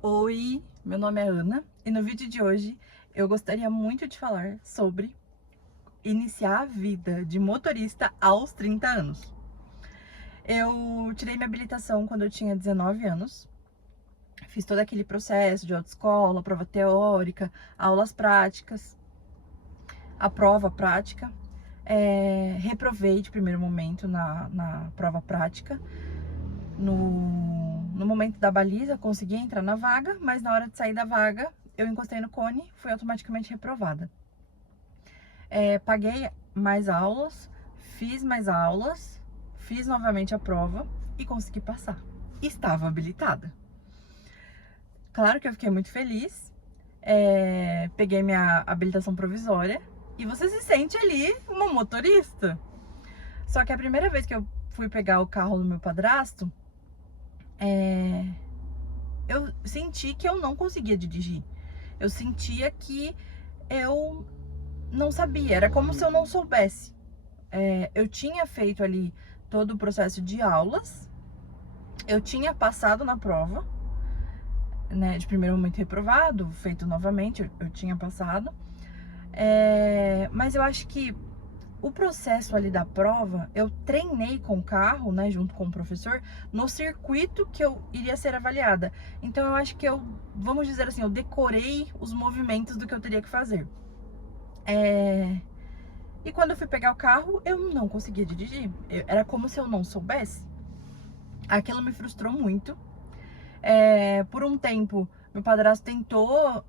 Oi, meu nome é Ana e no vídeo de hoje eu gostaria muito de falar sobre iniciar a vida de motorista aos 30 anos. Eu tirei minha habilitação quando eu tinha 19 anos, fiz todo aquele processo de autoescola, prova teórica, aulas práticas, a prova prática. Reprovei de primeiro momento na prova prática. No momento da baliza, consegui entrar na vaga, mas na hora de sair da vaga, eu encostei no cone, fui automaticamente reprovada. Paguei mais aulas, fiz novamente a prova e consegui passar. Estava habilitada. Claro que eu fiquei muito feliz, peguei minha habilitação provisória e você se sente ali uma motorista. Só que a primeira vez que eu fui pegar o carro do meu padrasto, eu senti que eu não conseguia dirigir. Eu sentia que eu não sabia, era como se eu não soubesse. Eu tinha feito ali todo o processo de aulas, eu tinha passado na prova, né, de primeiro momento reprovado, feito novamente, eu tinha passado. Mas eu acho que o processo ali da prova, eu treinei com o carro, né, junto com o professor, no circuito que eu iria ser avaliada. Então eu acho que vamos dizer assim, eu decorei os movimentos do que eu teria que fazer. E quando eu fui pegar o carro, eu não conseguia dirigir. Era como se eu não soubesse. Aquilo me frustrou muito. Por um tempo, meu padrasto tentou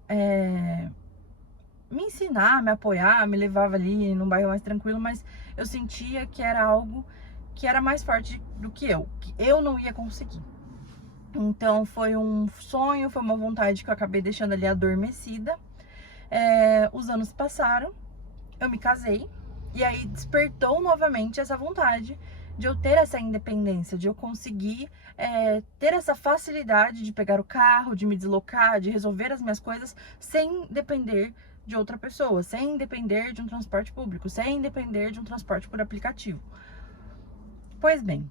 me ensinar, me apoiar, me levava ali num bairro mais tranquilo, mas eu sentia que era algo que era mais forte do que eu não ia conseguir. Então foi um sonho, foi uma vontade que eu acabei deixando ali adormecida. Os anos passaram, eu me casei, e aí despertou novamente essa vontade de eu ter essa independência, de eu conseguir ter essa facilidade de pegar o carro, de me deslocar, de resolver as minhas coisas sem depender de outra pessoa, sem depender de um transporte público, sem depender de um transporte por aplicativo. Pois bem,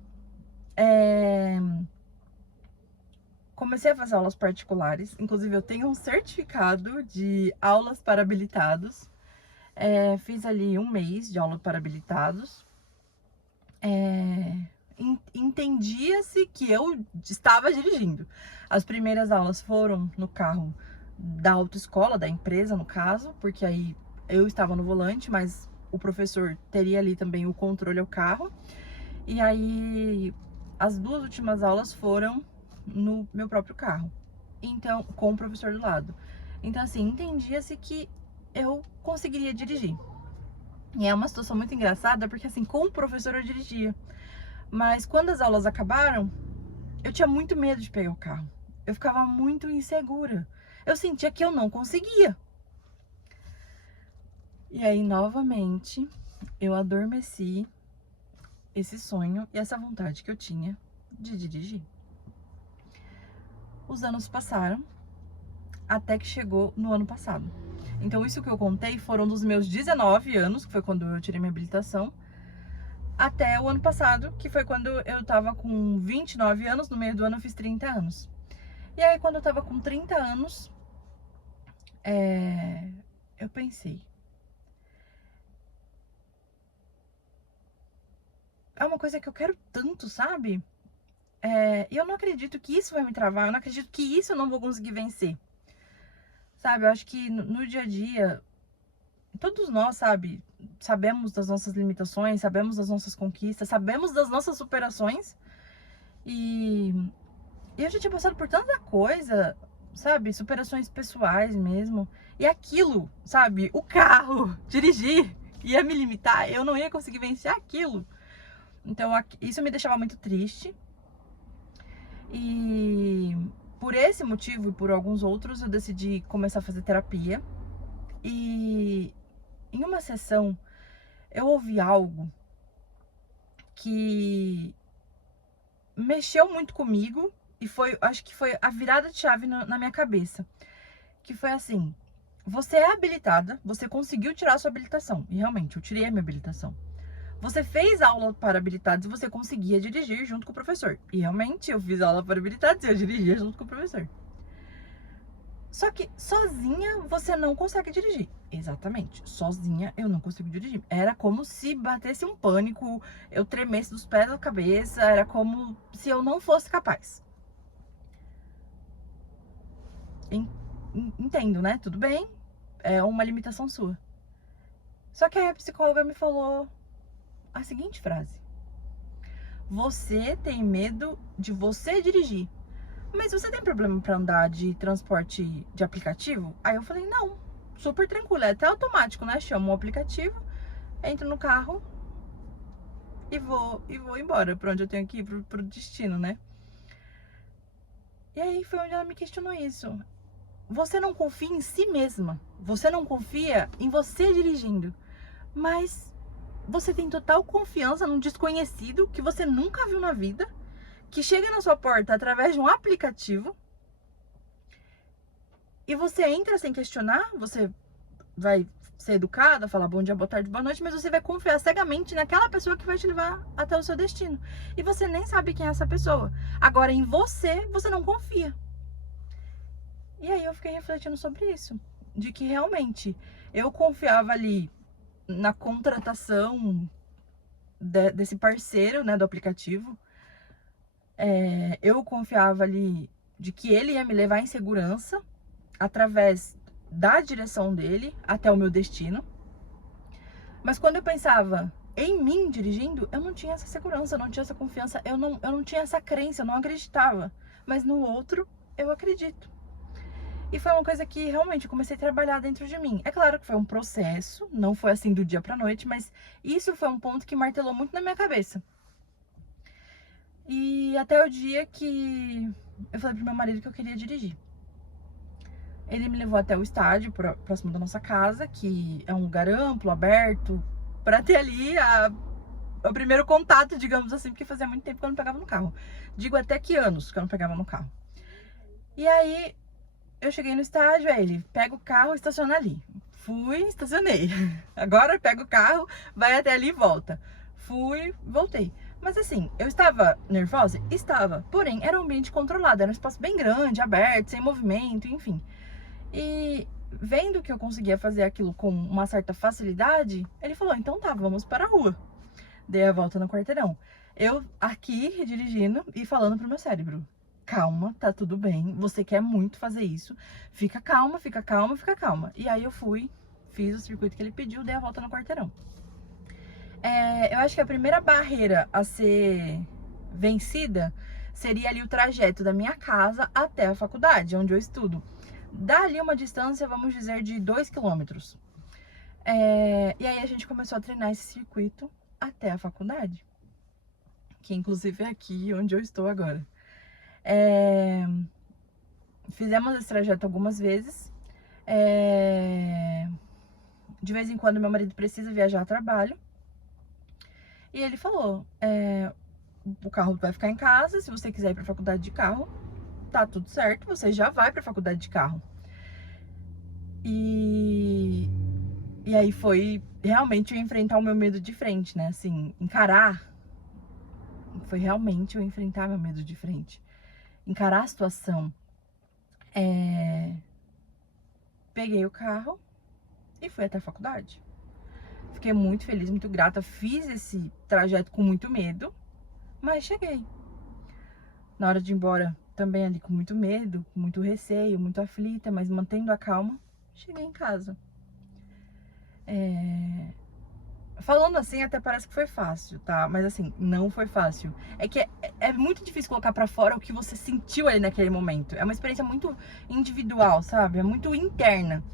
comecei a fazer aulas particulares, inclusive eu tenho um certificado de aulas para habilitados. Fiz ali um mês de aula para habilitados. Entendia-se que eu estava dirigindo. As primeiras aulas foram no carro da autoescola, da empresa no caso, porque aí eu estava no volante, mas o professor teria ali também o controle ao carro. E aí as duas últimas aulas foram no meu próprio carro, então com o professor do lado. Então assim, entendia-se que eu conseguiria dirigir. E é uma situação muito engraçada, porque assim, com o professor eu dirigia. Mas quando as aulas acabaram, eu tinha muito medo de pegar o carro. Eu ficava muito insegura. Eu sentia que eu não conseguia. E aí, novamente, eu adormeci esse sonho e essa vontade que eu tinha de dirigir. Os anos passaram, até que chegou no ano passado. Então, isso que eu contei foram dos meus 19 anos, que foi quando eu tirei minha habilitação, até o ano passado, que foi quando eu tava com 29 anos, no meio do ano eu fiz 30 anos. E aí, quando eu tava com 30 anos, eu pensei, é uma coisa que eu quero tanto, sabe? E eu não acredito que isso vai me travar, eu não acredito que isso eu não vou conseguir vencer. Sabe, eu acho que no dia a dia, todos nós, sabe, sabemos das nossas limitações, sabemos das nossas conquistas, sabemos das nossas superações. E eu já tinha passado por tanta coisa, sabe, superações pessoais mesmo. E aquilo, sabe, o carro, dirigir, ia me limitar, eu não ia conseguir vencer aquilo. Então isso me deixava muito triste. E por esse motivo e por alguns outros, eu decidi começar a fazer terapia. E em uma sessão, eu ouvi algo que mexeu muito comigo e acho que foi a virada de chave na minha cabeça. Que foi assim: você é habilitada, você conseguiu tirar a sua habilitação. E realmente, eu tirei a minha habilitação. Você fez aula para habilitados e você conseguia dirigir junto com o professor. E realmente, eu fiz aula para habilitados e eu dirigia junto com o professor. Só que sozinha você não consegue dirigir. Exatamente. Sozinha eu não consigo dirigir. Era como se batesse um pânico, eu tremesse dos pés à cabeça, era como se eu não fosse capaz. Entendo, né? Tudo bem. É uma limitação sua. Só que aí a psicóloga me falou a seguinte frase: você tem medo de você dirigir. Mas você tem problema pra andar de transporte de aplicativo? Aí eu falei, não, super tranquilo, é até automático, né? Chamo o aplicativo, entro no carro e vou embora pra onde eu tenho que ir, pro destino, né? E aí foi onde ela me questionou isso. Você não confia em si mesma, você não confia em você dirigindo, mas você tem total confiança num desconhecido que você nunca viu na vida, que chega na sua porta através de um aplicativo e você entra sem questionar, você vai ser educada, falar bom dia, boa tarde, boa noite, mas você vai confiar cegamente naquela pessoa que vai te levar até o seu destino. E você nem sabe quem é essa pessoa. Agora, em você, você não confia. E aí eu fiquei refletindo sobre isso. De que realmente eu confiava ali na contratação desse parceiro, né, do aplicativo. Eu confiava ali de que ele ia me levar em segurança através da direção dele até o meu destino. Mas quando eu pensava em mim dirigindo, eu não tinha essa segurança, eu não tinha essa confiança, eu não tinha essa crença, eu não acreditava. Mas no outro, eu acredito. E foi uma coisa que realmente eu comecei a trabalhar dentro de mim. É claro que foi um processo, não foi assim do dia pra noite, mas isso foi um ponto que martelou muito na minha cabeça. E até o dia que eu falei pro meu marido que eu queria dirigir. Ele me levou até o estádio, próximo da nossa casa, que é um lugar amplo, aberto, pra ter ali o primeiro contato, digamos assim, porque fazia muito tempo que eu não pegava no carro. Digo até que anos que eu não pegava no carro. E aí, eu cheguei no estádio, aí ele pega o carro e estaciona ali. Fui, estacionei. Agora pega o carro, vai até ali e volta. Fui, voltei. Mas assim, eu estava nervosa? Estava. Porém, era um ambiente controlado, era um espaço bem grande, aberto, sem movimento, enfim. E vendo que eu conseguia fazer aquilo com uma certa facilidade, ele falou, então tá, vamos para a rua. Dei a volta no quarteirão. Eu aqui dirigindo e falando pro meu cérebro: calma, tá tudo bem. Você quer muito fazer isso. Fica calma, fica calma, fica calma. E aí eu fui, fiz o circuito que ele pediu, dei a volta no quarteirão. Eu acho que a primeira barreira a ser vencida seria ali o trajeto da minha casa até a faculdade, onde eu estudo. Dali uma distância, vamos dizer, de 2 quilômetros. E aí a gente começou a treinar esse circuito até a faculdade, que inclusive é aqui onde eu estou agora. Fizemos esse trajeto algumas vezes. De vez em quando meu marido precisa viajar a trabalho. E ele falou, o carro vai ficar em casa, se você quiser ir pra faculdade de carro, tá tudo certo, você já vai pra faculdade de carro. E aí foi realmente eu enfrentar o meu medo de frente, né? Assim, encarar. Foi realmente eu enfrentar meu medo de frente. Encarar a situação. Peguei o carro e fui até a faculdade. Fiquei muito feliz, muito grata. Fiz esse trajeto com muito medo, mas cheguei. Na hora de ir embora, também ali com muito medo, com muito receio, muito aflita, mas mantendo a calma, cheguei em casa. Falando assim, até parece que foi fácil, tá? Mas assim, não foi fácil. É que é muito difícil colocar pra fora o que você sentiu ali naquele momento. É uma experiência muito individual, sabe? É muito interna.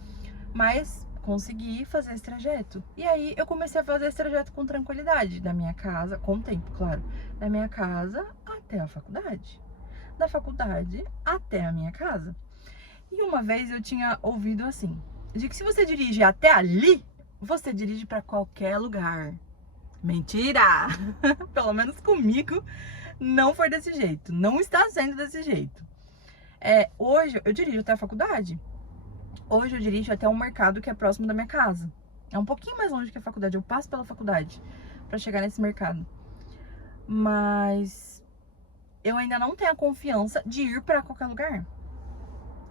Mas consegui fazer esse trajeto. E aí eu comecei a fazer esse trajeto com tranquilidade, da minha casa, com o tempo, claro, da minha casa até a faculdade. Da faculdade até a minha casa. E uma vez eu tinha ouvido assim, de que se você dirige até ali, você dirige pra qualquer lugar. Mentira! Pelo menos comigo não foi desse jeito, não está sendo desse jeito. Hoje eu dirijo até a faculdade. Hoje eu dirijo até um mercado que é próximo da minha casa. É um pouquinho mais longe que a faculdade, eu passo pela faculdade pra chegar nesse mercado. Mas eu ainda não tenho a confiança de ir pra qualquer lugar.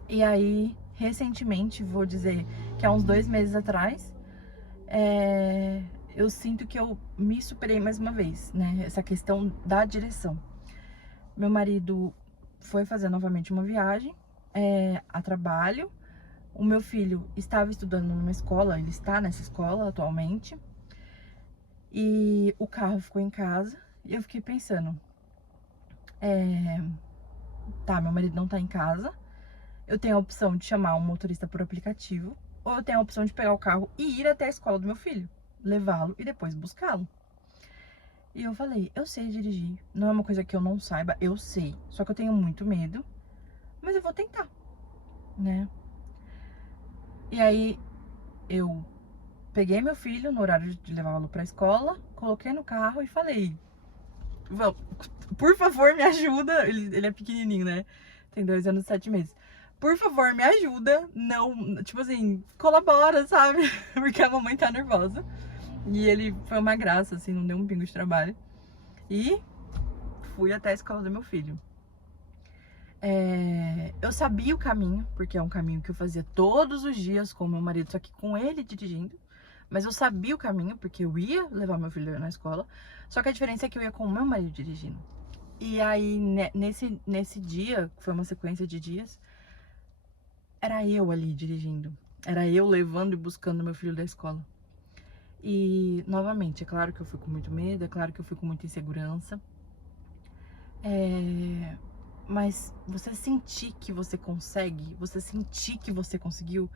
E aí recentemente, vou dizer que há uns 2 meses atrás, eu sinto que eu me superei mais uma vez, né? Essa questão da direção. Meu marido foi fazer novamente uma viagem a trabalho. O meu filho estava estudando numa escola, ele está nessa escola atualmente. E o carro ficou em casa e eu fiquei pensando, tá, meu marido não tá em casa, eu tenho a opção de chamar um motorista por aplicativo, ou eu tenho a opção de pegar o carro e ir até a escola do meu filho, levá-lo e depois buscá-lo. E eu falei, eu sei dirigir, não é uma coisa que eu não saiba, eu sei, só que eu tenho muito medo, mas eu vou tentar, né? E aí eu peguei meu filho no horário de levá-lo pra escola, coloquei no carro e falei, por favor, me ajuda. Ele é pequenininho, né? Tem 2 anos e 7 meses. Por favor, me ajuda. Não, tipo assim, colabora, sabe? Porque a mamãe tá nervosa. E ele foi uma graça, assim, não deu um pingo de trabalho. E fui até a escola do meu filho. Eu sabia o caminho, porque é um caminho que eu fazia todos os dias com o meu marido, só que com ele dirigindo. Mas eu sabia o caminho, porque eu ia levar meu filho na escola. Só que a diferença é que eu ia com o meu marido dirigindo. E aí, nesse dia, que foi uma sequência de dias, era eu ali dirigindo. Era eu levando e buscando meu filho da escola. E, novamente, é claro que eu fui com muito medo, é claro que eu fui com muita insegurança. Mas você sentir que você consegue, você sentir que você conseguiu,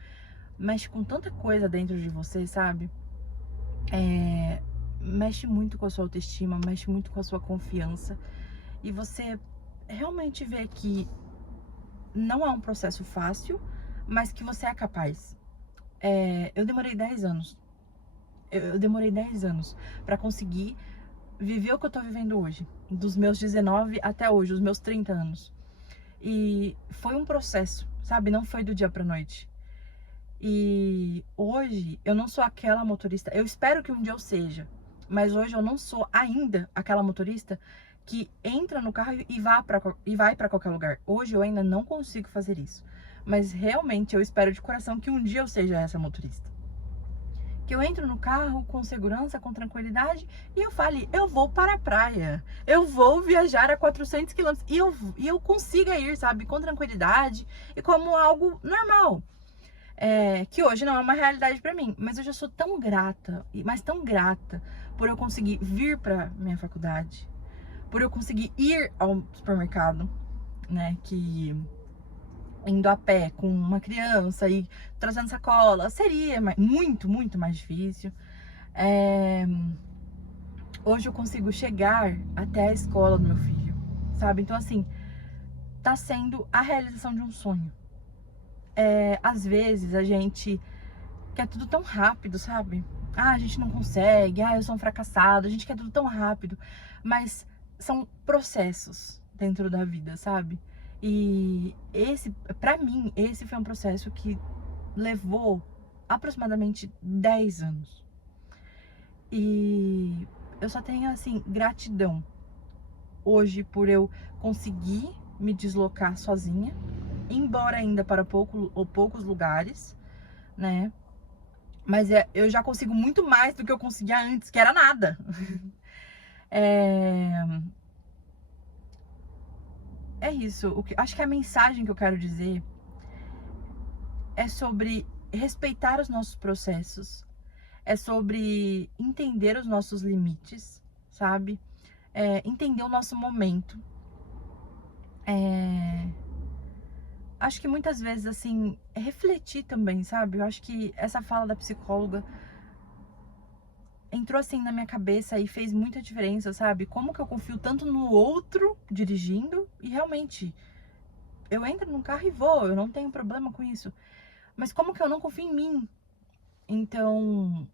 mexe com tanta coisa dentro de você, sabe? Mexe muito com a sua autoestima, mexe muito com a sua confiança. E você realmente vê que não é um processo fácil, mas que você é capaz. Eu demorei 10 anos. Eu demorei 10 anos pra conseguir viver o que eu tô vivendo hoje. Dos meus 19 até hoje, os meus 30 anos. E foi um processo, sabe? Não foi do dia pra noite. E hoje eu não sou aquela motorista. Eu espero que um dia eu seja. Mas hoje eu não sou ainda aquela motorista que entra no carro e vai para qualquer lugar. Hoje eu ainda não consigo fazer isso. Mas realmente eu espero de coração que um dia eu seja essa motorista. Que eu entro no carro com segurança, com tranquilidade e eu fale, eu vou para a praia. Eu vou viajar a 400 quilômetros e eu consiga ir, sabe, com tranquilidade e como algo normal. Que hoje não é uma realidade pra mim, mas eu já sou tão grata, mas tão grata por eu conseguir vir pra minha faculdade, por eu conseguir ir ao supermercado, né, que indo a pé com uma criança e trazendo sacola, seria muito, muito mais difícil. Hoje eu consigo chegar até a escola do meu filho, sabe? Então, assim, tá sendo a realização de um sonho. Às vezes a gente quer tudo tão rápido, sabe? Ah, a gente não consegue, eu sou um fracassado, a gente quer tudo tão rápido. Mas são processos dentro da vida, sabe? E pra mim, esse foi um processo que levou aproximadamente 10 anos. E eu só tenho, assim, gratidão hoje por eu conseguir me deslocar sozinha, embora ainda para poucos lugares, né? Mas eu já consigo muito mais do que eu conseguia antes, que era nada. É isso. Acho que a mensagem que eu quero dizer é sobre respeitar os nossos processos. É sobre entender os nossos limites, sabe? Entender o nosso momento. Acho que muitas vezes, assim, refletir também, sabe? Eu acho que essa fala da psicóloga entrou assim na minha cabeça e fez muita diferença, sabe? Como que eu confio tanto no outro dirigindo e realmente eu entro num carro e vou, eu não tenho problema com isso. Mas como que eu não confio em mim? Então,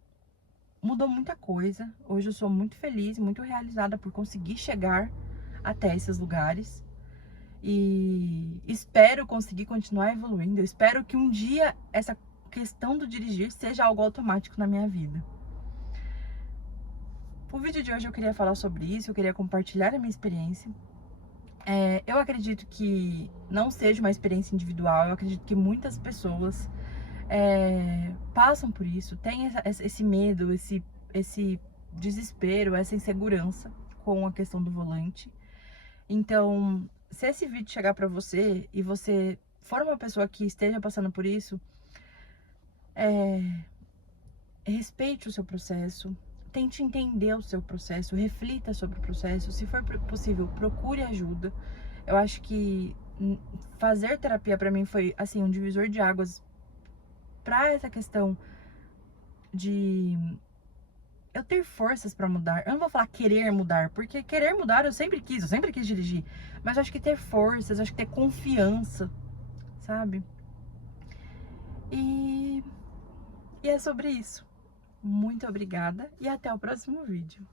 mudou muita coisa. Hoje eu sou muito feliz, muito realizada por conseguir chegar até esses lugares. E espero conseguir continuar evoluindo. Eu espero que um dia essa questão do dirigir seja algo automático na minha vida. O vídeo de hoje eu queria falar sobre isso, eu queria compartilhar a minha experiência. Eu acredito que não seja uma experiência individual, eu acredito que muitas pessoas passam por isso, têm esse medo, esse desespero, essa insegurança com a questão do volante. Então, se esse vídeo chegar pra você e você for uma pessoa que esteja passando por isso, respeite o seu processo, tente entender o seu processo, reflita sobre o processo, se for possível, procure ajuda. Eu acho que fazer terapia pra mim foi, assim, um divisor de águas pra essa questão de eu ter forças pra mudar. Eu não vou falar querer mudar, porque querer mudar eu sempre quis dirigir. Mas eu acho que ter forças, eu acho que ter confiança, sabe? E, e é sobre isso. Muito obrigada e até o próximo vídeo.